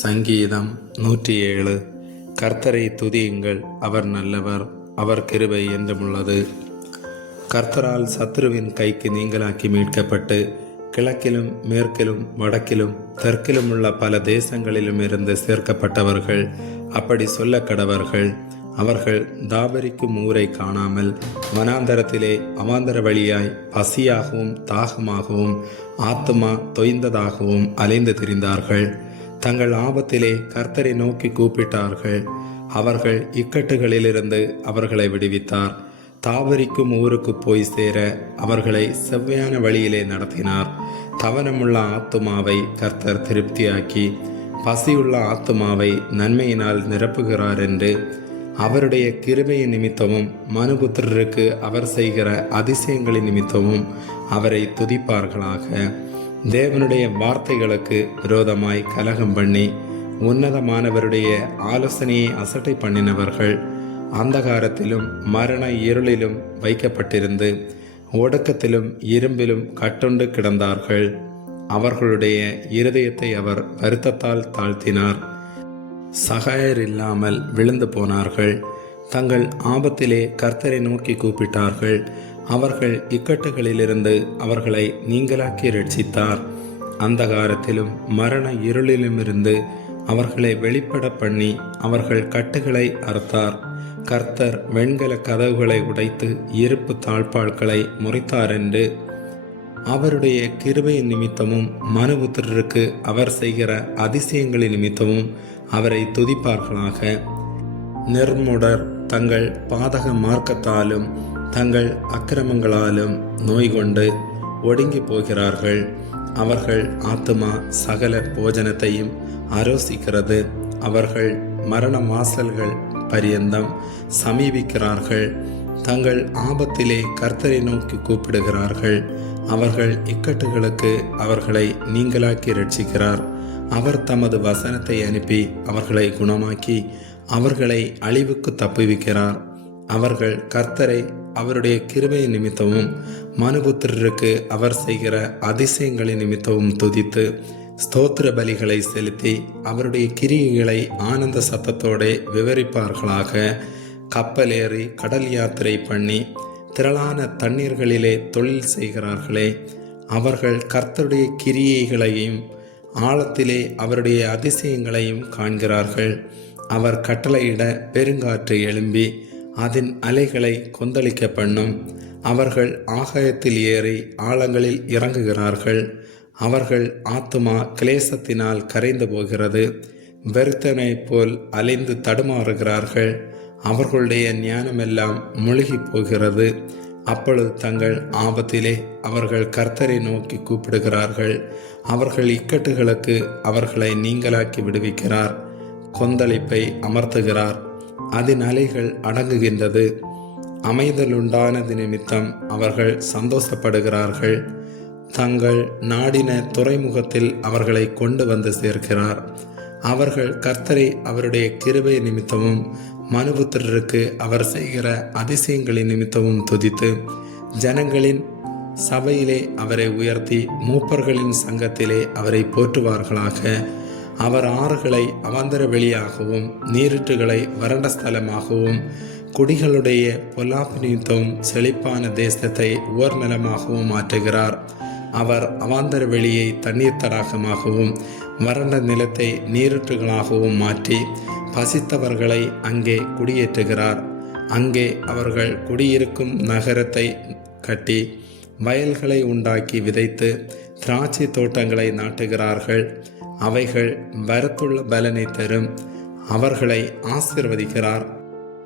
சங்கீதம் நூற்றி ஏழு கர்த்தரை துதியுங்கள் அவர் நல்லவர் அவர் கிருபை என்றுமுள்ளது. கர்த்தரால் சத்ருவின் கைக்கு நீங்களாக்கி மீட்கப்பட்டு கிழக்கிலும் மேற்கிலும் வடக்கிலும் தெற்கிலும் உள்ள பல தேசங்களிலும் இருந்து சேர்க்கப்பட்டவர்கள் அப்படி சொல்ல கடவர்கள் அவர்கள் தாபரிக்கும் ஊரை காணாமல் வனாந்தரத்திலே அவாந்தர வழியாய் பசியாகவும் தாகமாகவும் ஆத்மா தொய்ந்ததாகவும் அலைந்து திரிந்தார்கள். தங்கள் ஆபத்திலே கர்த்தரை நோக்கி கூப்பிட்டார்கள். அவர்கள் இக்கட்டுகளிலிருந்து அவர்களை விடுவித்தார். தாவரிக்கும் ஊருக்கு போய் சேர அவர்களை செவ்வையான வழியிலே நடத்தினார். தவனமுள்ள ஆத்துமாவை கர்த்தர் திருப்தியாக்கி பசியுள்ள ஆத்துமாவை நன்மையினால் நிரப்புகிறார் என்று அவருடைய கிருபையின் நிமித்தமும் மனுபுத்திரருக்கு அவர் செய்கிற அதிசயங்களின் நிமித்தமும் அவரை துதிப்பார்களாக. தேவனுடைய வார்த்தைகளுக்கு விரோதமாய் கலகம் பண்ணி உன்னதமானவருடைய ஆலோசனையை அசட்டை பண்ணினவர்கள் அந்தகாரத்திலும் மரண இருளிலும் வைக்கப்பட்டிருந்து ஒடுக்கத்திலும் இரும்பிலும் கட்டுண்டு கிடந்தார்கள். அவர்களுடைய இருதயத்தை அவர் வருத்தத்தால் தாழ்த்தினார். சகாயர் இல்லாமல் விழுந்து போனார்கள். தங்கள் ஆபத்திலே கர்த்தரை நோக்கி கூப்பிட்டார்கள். அவர்கள் இக்கட்டுகளிலிருந்து அவர்களை நீங்களாக்கி ரட்சித்தார். அந்தகாரத்திலும் மரண இருளிலுமிருந்து அவர்களை வெளிப்பட பண்ணி அவர்கள் கட்டுகளை அறுத்தார். கர்த்தர் வெண்கல கதவுகளை உடைத்து இருப்பு தாழ்பாள்களை முறித்தார் என்று அவருடைய கிருபையின் நிமித்தமும் மனுபுத்திரருக்கு அவர் செய்கிற அதிசயங்களின் நிமித்தமும் அவரை துதிப்பார்களாக. நிர்முடர் தங்கள் பாதக மார்க்கத்தாலும் தங்கள் அக்கிரமங்களாலும் நோய் கொண்டு ஒடுங்கி போகிறார்கள் அவர்கள் ஆத்துமா சகல போஜனத்தையும் ஆரோசிக்கிறது. அவர்கள் மரண மாசல்கள் பரியந்தம் சமீபிக்கிறார்கள். தங்கள் ஆபத்திலே கர்த்தரை நோக்கி கூப்பிடுகிறார்கள். அவர்கள் இக்கட்டுகளுக்கு அவர்களை நீங்களாக்கி ரட்சிக்கிறார் அவர் தமது வசனத்தை அனுப்பி அவர்களை குணமாக்கி அவர்களை அழிவுக்கு தப்புவிக்கிறார். அவர்கள் கர்த்தரை அவருடைய கிருபை நிமித்தமும் மனுபுத்திரருக்கு அவர் செய்கிற அதிசயங்களின் நிமித்தமும் துதித்து ஸ்தோத்திர பலிகளை செலுத்தி அவருடைய கிரியைகளை ஆனந்த சத்தத்தோடு விவரிப்பார்களாக. கப்பல் ஏறி கடல் யாத்திரை பண்ணி திரளான தண்ணீர்களிலே தொழில் செய்கிறார்களே அவர்கள் கர்த்தருடைய கிரியைகளையும் ஆழத்திலே அவருடைய அதிசயங்களையும் காண்கிறார்கள். அவர் கட்டளையிட பெருங்காற்று எழும்பி அதன் அலைகளை கொந்தளிக்க பண்ணும் அவர்கள் ஆகாயத்தில் ஏறி ஆழங்களில் இறங்குகிறார்கள். அவர்கள் ஆத்துமா கிளேசத்தினால் கரைந்து போகிறது. வெறுத்தனை போல் அலைந்து தடுமாறுகிறார்கள். அவர்களுடைய ஞானமெல்லாம் முழுகி போகிறது. அப்பொழுது தங்கள் ஆபத்திலே அவர்கள் கர்த்தரை நோக்கி கூப்பிடுகிறார்கள். அவர்கள் இக்கட்டுகளுக்கு அவர்களை நீங்களாக்கி விடுவிக்கிறார். கொந்தளிப்பை அமர்த்துகிறார். அதன் அலைகள் அடங்குகின்றது. அமைதலுண்டானது நிமித்தம் அவர்கள் சந்தோஷப்படுகிறார்கள். தங்கள் நாடின துறைமுகத்தில் அவர்களை கொண்டு வந்து சேர்க்கிறார். அவர்கள் கர்த்தரை அவருடைய கிருபை நிமித்தமும் மனுபுத்திரருக்கு அவர் செய்கிற அதிசயங்களின் நிமித்தமும் துதித்து ஜனங்களின் சபையிலே அவரை உயர்த்தி மூப்பர்களின் சங்கத்திலே அவரை போற்றுவார்களாக. அவர் ஆறுகளை அவாந்தர வெளியாகவும் நீரிட்டுகளை வறண்ட ஸ்தலமாகவும் குடிகளுடைய பொல்லாப்பு செழிப்பான தேசத்தை உவர் நிலமாகவும் மாற்றுகிறார். அவர் அவாந்தர வெளியை தண்ணீர் தடாகமாகவும் வறண்ட நிலத்தை நீருற்றுகளாகவும் மாற்றி பசித்தவர்களை அங்கே குடியேற்றுகிறார். அங்கே அவர்கள் குடியிருக்கும் நகரத்தை கட்டி வயல்களை உண்டாக்கி விதைத்து திராட்சை தோட்டங்களை நாட்டுகிறார்கள். அவைகள் வரத்துள்ள பலனை தரும். அவர்களை ஆசிர்வதிக்கிறார்.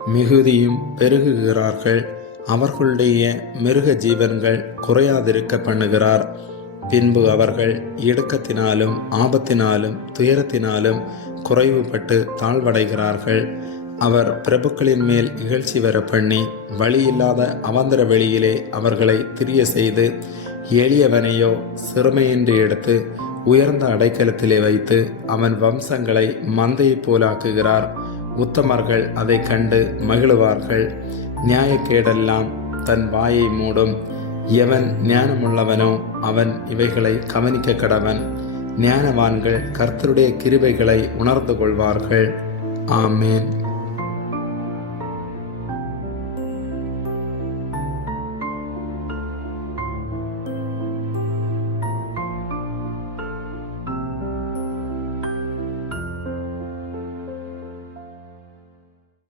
மிகுதியும் பெருகுகிறார்கள். அவர்களுடைய மிருக ஜீவன்கள் குறையாதிருக்க பண்ணுகிறார். பின்பு அவர்கள் இடுக்கத்தினாலும் ஆபத்தினாலும் துயரத்தினாலும் குறைவுபட்டு தாழ்வடைகிறார்கள். அவர் பிரபுக்களின் மேல் இகழ்ச்சி வர பண்ணி வழியில்லாத அவந்தர வெளியிலே அவர்களை திரிய செய்து எளியவனையோ சிறுமையின்றி எடுத்து உயர்ந்த அடைக்கலத்திலே வைத்து அவன் வம்சங்களை மந்தையைப் போலாக்குகிறார். உத்தமர்கள் அதை கண்டு மகிழுவார்கள். நியாயக்கேடெல்லாம் தன் வாயை மூடும். எவன் ஞானமுள்ளவனோ அவன் இவைகளை கவனிக்க கடவன். ஞானவான்கள் கர்த்தருடைய கிருபைகளை உணர்ந்து கொள்வார்கள். ஆமேன்.